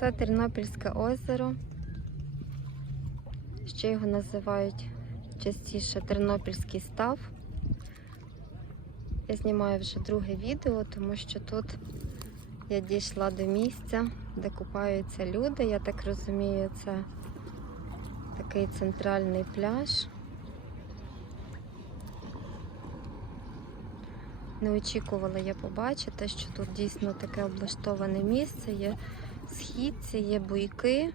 Це Тернопільське озеро. Ще його називають частіше Тернопільський став. Я знімаю вже друге відео, тому що тут я дійшла до місця, де купаються люди. Я так розумію, це такий центральний пляж. Не очікувала я побачити, що тут дійсно таке облаштоване місце. Є східці, є буйки,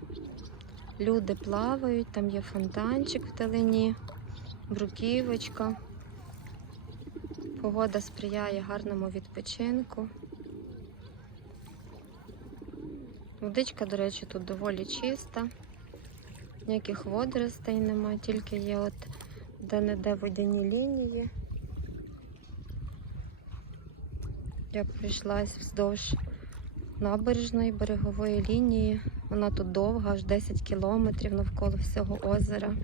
люди плавають, там є фонтанчик в талині, бруківочка. Погода сприяє гарному відпочинку. Водичка, до речі, тут доволі чиста. Ніяких водоростей немає, тільки є от де-не-де водяні лінії. Я пройшлась вздовж набережної берегової лінії. Вона тут довга, аж 10 кілометрів навколо всього озера.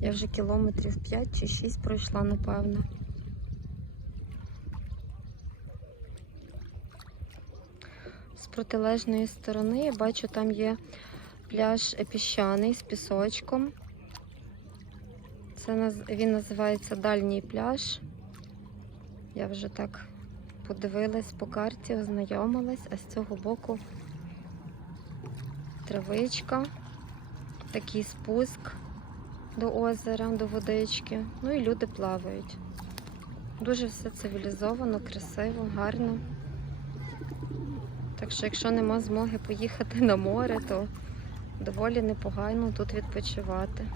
Я вже кілометрів 5 чи 6 пройшла, напевно. З протилежної сторони я бачу, там є пляж піщаний з пісочком. Це він називається Дальній пляж. Я вже так подивилась по карті, ознайомилась, а з цього боку травичка, такий спуск до озера, до водички. Ну і люди плавають. Дуже все цивілізовано, красиво, гарно. Так що, якщо нема змоги поїхати на море, то доволі непогано тут відпочивати.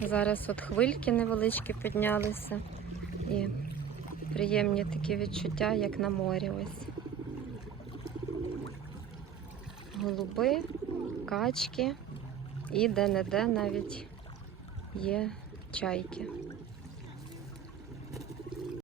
Зараз от хвильки невеличкі піднялися і приємні такі відчуття, як на морі ось. Голуби, качки і де-не-де навіть є чайки.